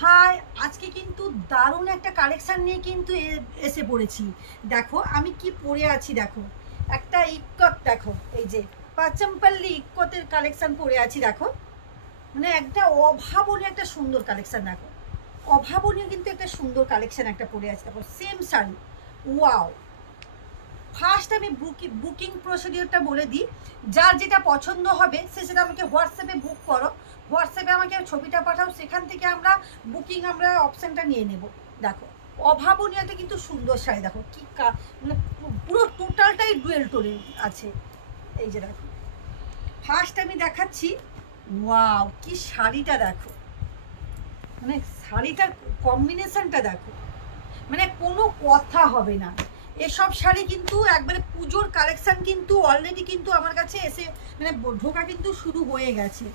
High, আজকে কিন্তু দারুণ একটা কালেকশান নিয়ে কিন্তু এসে পড়েছি। দেখো আমি কি পরে আছি, দেখো একটা ইক্কত, দেখো এই যে পাচমপল্লি ইক্কতের কালেকশান পরে আছি। দেখো মানে একটা অভাবনীয় একটা সুন্দর কালেকশান, দেখো অভাবনীয় কিন্তু একটা সুন্দর কালেকশান একটা পরে আছে। দেখো সেম শাড়ি, ওয়াও। ফার্স্ট আমি বুকিং প্রসিডিওরটা বলে দিই, যার যেটা পছন্দ হবে সে সেটা আমাকে হোয়াটসঅ্যাপে বুক করো, হোয়াটসঅ্যাপে আমাকে ছবিটা পাঠাও, সেখান থেকে আমরা আমরা অপশানটা নিয়ে নেব। দেখো অভাবনীয় একটা কিন্তু সুন্দর শাড়ি, দেখো কি মানে পুরো টোটালটাই ডুয়েল টোনে আছে। এই যে দেখো ফার্স্ট আমি দেখাচ্ছি, ওয়াও কি শাড়িটা দেখো, মানে শাড়িটার কম্বিনেশনটা দেখো, মানে কোনো কথা হবে না। এসব শাড়ি কিন্তু একবারে পুজোর কালেকশান কিন্তু অলরেডি কিন্তু আমার কাছে এসে মানে ঢোকা কিন্তু শুরু হয়ে গেছে।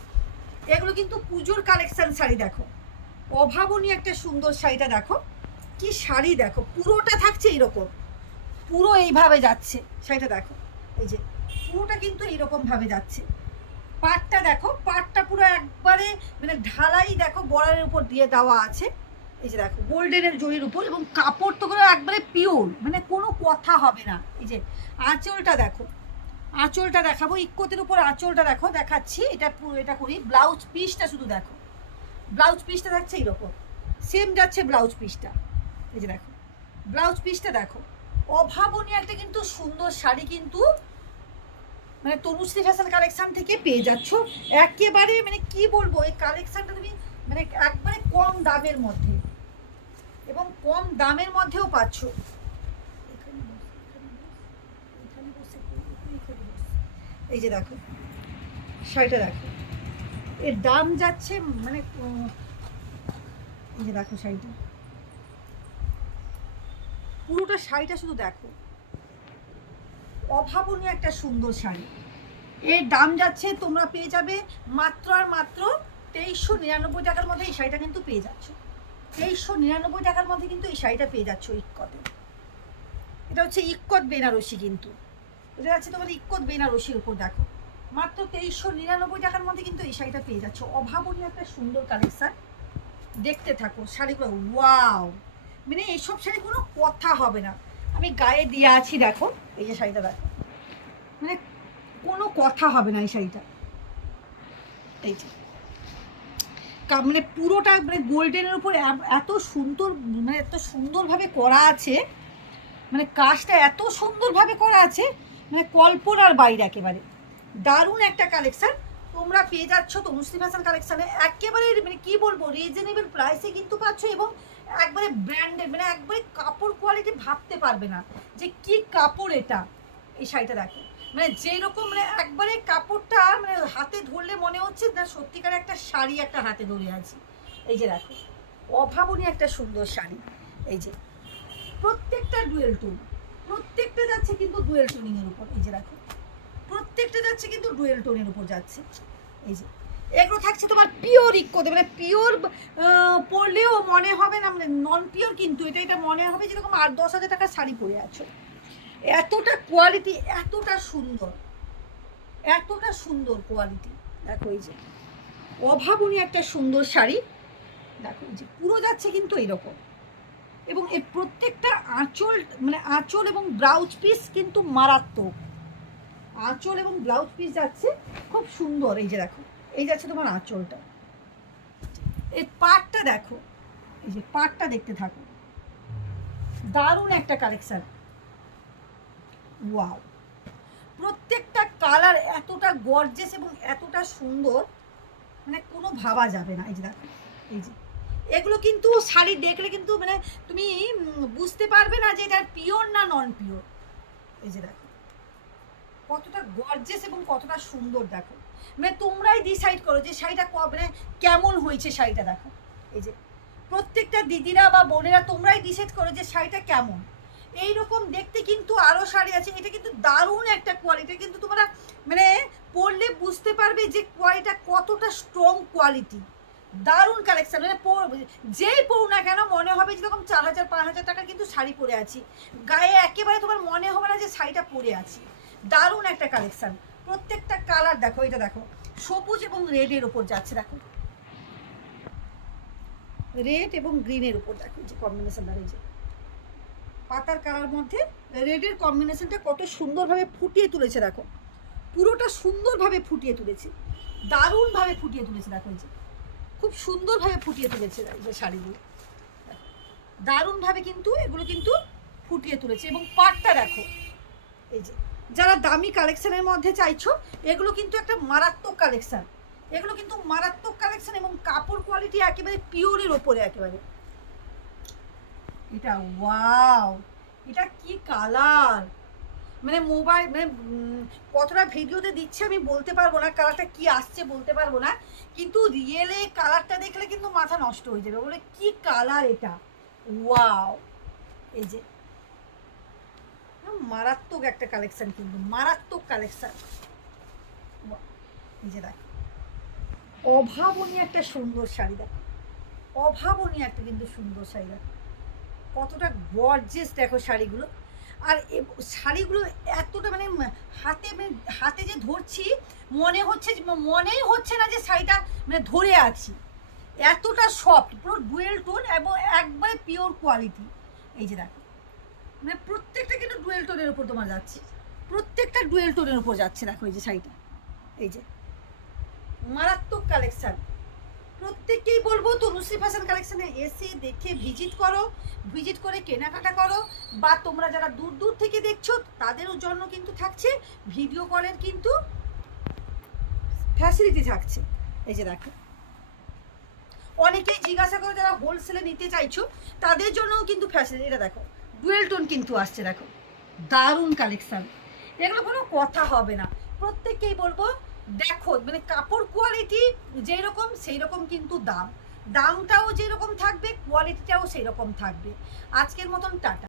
এগুলো কিন্তু পুজোর কালেকশান শাড়ি, দেখো অভাবনীয় একটা সুন্দর শাড়িটা দেখো, কি শাড়ি দেখো, পুরোটা থাকছে এইরকম, পুরো এইভাবে যাচ্ছে শাড়িটা দেখো। এই যে পুরোটা কিন্তু এইরকমভাবে যাচ্ছে। পাটটা দেখো, পাটটা পুরো একবারে মানে ঢালাই দেখো বর্ডারের উপর দিয়ে দেওয়া আছে। এই যে দেখো গোল্ডেনের জরির উপর, এবং কাপড় তো করে একবারে পিওর, মানে কোনো কথা হবে না। এই যে আঁচলটা দেখো, আঁচলটা দেখাবো, ইক্কতের উপর আঁচলটা দেখো, দেখাচ্ছি এটা পুরো, এটা করি ব্লাউজ পিসটা শুধু দেখো, ব্লাউজ পিসটা থাকছে এইরকম, সেম যাচ্ছে ব্লাউজ পিসটা। এই যে দেখো ব্লাউজ পিসটা দেখো, অভাবনীয় একটা কিন্তু সুন্দর শাড়ি কিন্তু মানে তনুশ্রী ফ্যাশন কালেকশন থেকে পেয়ে যাচ্ছ। একেবারে মানে কি বলবো, এই কালেকশনটা তুমি মানে একবারে কম দামের মধ্যে, এবং কম দামের মধ্যেও পাচ্ছ। এই যে দেখো শাড়িটা দেখো, এর দাম যাচ্ছে মানে এই যে দেখো শাড়িটা, পুরোটা শাড়িটা শুধু দেখো, অভাবনীয় একটা সুন্দর শাড়ি। এর দাম যাচ্ছে, তোমরা পেয়ে যাবে মাত্র আর মাত্র 2399 টাকার মধ্যে। এই শাড়িটা কিন্তু পেয়ে যাচ্ছ 2399 টাকার মধ্যে, কিন্তু এই শাড়িটা পেয়ে যাচ্ছ ইক্কতে। এটা হচ্ছে ইক্কত বেনারসি, কিন্তু এটা যাচ্ছে তোমার ইক্কত বেনারসির উপর, দেখো মাত্র 2399 টাকার মধ্যে কিন্তু এই শাড়িটা পেয়ে যাচ্ছ। অভাবনীয় একটা সুন্দর কালেকশন, দেখতে থাকো শাড়িগুলো, ওয়াও, মানে এইসব শাড়ি কোনো কথা হবে না। আমি গায়ে দিয়ে আছি, দেখো এই যে শাড়িটা দেখো, মানে কোনো কথা হবে না এই শাড়িটা। এই যে মানে পুরোটা মানে গোল্ডেনের উপর এত সুন্দর, মানে এত সুন্দরভাবে করা আছে, মানে কাজটা এত সুন্দরভাবে করা আছে, মানে কল্পনার বাইরে একেবারে। দারুণ একটা কালেকশন তোমরা পেয়ে যাচ্ছ তনুশ্রী ফ্যাশন কালেকশানে, একেবারে মানে কি বলবো রিজনেবল প্রাইসে কিন্তু পাচ্ছ, এবং একবারে ব্র্যান্ডেড, মানে একবারে কাপড় কোয়ালিটি ভাবতে পারবে না যে কি কাপড় এটা। এই শাড়িটা দেখো, মানে যেই রকম মানে একবারে কাপড়টা মানে হাতে ধরলে মনে হচ্ছে না সত্যিকার একটা শাড়ি একটা হাতে ধরে আছে। এই যে দেখো অভাবনীয় একটা সুন্দর শাড়ি। এই যে প্রত্যেকটা ডুয়েল টোন, প্রত্যেকটা যাচ্ছে কিন্তু ডুয়েল টোনিং এর উপর। এই যে দেখো প্রত্যেকটা যাচ্ছে কিন্তু ডুয়েল টোনের উপর যাচ্ছে। এই যে এগুলো থাকছে তোমার পিওর ইক্কোতে, মানে পিওর পরলেও মনে হবে না মানে নন পিওর, কিন্তু এটা মনে হবে যেরকম 8-10 হাজার টাকার শাড়ি পরে আছো। এতটা কোয়ালিটি, এতটা সুন্দর, এতটা সুন্দর কোয়ালিটি। দেখো এই যে অভাবনীয় একটা সুন্দর শাড়ি, দেখো এই যে পুরো যাচ্ছে কিন্তু এইরকম, এবং এর প্রত্যেকটা আঁচল মানে আঁচল এবং ব্লাউজ পিস কিন্তু মারাত্মক। আঁচল এবং ব্লাউজ পিস যাচ্ছে খুব সুন্দর। এই যে দেখো এই যাচ্ছে তোমার আঁচলটা, এই পাটটা দেখো, এই যে পাটটা দেখতে থাকো, দারুণ একটা কালেকশন, ওয়াও। প্রত্যেকটা কালার এতটা গর্জেস এবং এতটা সুন্দর, মানে কোনো ভাবা যাবে না। এই যে দেখো এই যে এগুলো কিন্তু শাড়ি দেখলে কিন্তু মানে তুমি বুঝতে পারবে না যে এটা পিওর না নন পিওর। এই যে দেখো কতটা গর্জেস এবং কতটা সুন্দর, দেখো মানে তোমরাই ডিসাইড করো যে শাড়িটা মানে কেমন হয়েছে শাড়িটা। দেখো এই যে প্রত্যেকটা দিদিরা বা বোনেরা তোমরাই ডিসাইড করো যে শাড়িটা কেমন। এইরকম দেখতে কিন্তু আরও শাড়ি আছে, এটা কিন্তু দারুণ একটা কোয়ালিটি, কিন্তু তোমরা মানে পরলে বুঝতে পারবে যে কোয়ালিটিটা কতটা স্ট্রং কোয়ালিটি। দারুণ কালেকশন, মানে যেই পরু না কেন মনে হবে যেরকম 4000-5000 টাকার কিন্তু শাড়ি পরে আছি, গায়ে একেবারে তোমার মনে হবে না যে শাড়িটা পরে আছি। দারুণ একটা কালেকশন, প্রত্যেকটা কালার দেখো, এটা দেখো সবুজ এবং রেডের ওপর যাচ্ছে, দেখো রেড এবং গ্রিনের উপর দেখো যে কম্বিনেশনটা, এই যে পাতার কালার মধ্যে রেডের কম্বিনেশনটা কত সুন্দরভাবে ফুটিয়ে তুলেছে দেখো, পুরোটা সুন্দরভাবে ফুটিয়ে তুলেছে, দারুণভাবে ফুটিয়ে তুলেছে দেখো, এই যে খুব সুন্দরভাবে ফুটিয়ে তুলেছে এই যে শাড়িগুলো, দারুণভাবে কিন্তু এগুলো কিন্তু ফুটিয়ে তুলেছে। এবং পাটটা দেখো, এই যে যারা দামি কালেকশনের মধ্যে চাইছো এগুলো কিন্তু একটা মারাত্মক কালেকশন, এগুলো কিন্তু মারাত্মক কালেকশন এবং কাপড় কোয়ালিটি একেবারে পিওরের ওপরে একেবারে। এটা ওয়াও, এটা কি কালার, মানে মোবাইল মানে কতটা ভিডিওতে দিচ্ছে আমি বলতে পারবো না, কালারটা কি আসছে বলতে পারবো না, কিন্তু রিয়েলে কালারটা দেখলে কিন্তু মাথা নষ্ট হয়ে যাবে, বলে কি কালার এটা, ওয়াও। এই যে মারাত্মক একটা কালেকশন, কিন্তু মারাত্মক কালেকশন। এই যে দেখ, অভাবনীয় একটা সুন্দর শাড়ি দেখো, অভাবনীয় একটা কিন্তু সুন্দর শাড়ি দেখো, কতটা গর্জিয়াস দেখো শাড়িগুলো। আর শাড়িগুলো এতটা মানে হাতে যে ধরছি মনেই হচ্ছে না যে শাড়িটা মানে ধরে আছি, এতটা সফট, পুরো ডুয়েল টোন এবং একবারে পিওর কোয়ালিটি। এই যে দেখো, মানে প্রত্যেকটা কিন্তু ডুয়েল টোনের উপর তোমার যাচ্ছে, প্রত্যেকটা ডুয়েল টোনের উপর যাচ্ছে দেখো এই যে শাড়িটা, এই যে মারাত্মক কালেকশান। প্রত্যেককেই বলবো তনুশ্রী ফ্যাশন কালেকশানে এসে দেখে ভিজিট করো, ভিজিট করে কেনাকাটা করো, বা তোমরা যারা দূর দূর থেকে দেখছো তাদেরও জন্য কিন্তু থাকছে ভিডিও কলের কিন্তু ফ্যাসিলিটি থাকছে। এই যে দেখো, অনেকেই জিজ্ঞাসা করে যারা হোলসেলে নিতে চাইছো তাদের জন্যও কিন্তু ফ্যাসিলিটি। এটা দেখো ডুয়েল টোন কিন্তু আসছে দেখো, দারুণ কালেকশান, এগুলো কোনো কথা হবে না। প্রত্যেককেই বলবো দেখো, মানে কাপড় কোয়ালিটি যেই রকম সেই রকম কিন্তু দামটাও যেরকম থাকবে, কোয়ালিটিটাও সেই রকম থাকবে। আজকের মতন টাটা।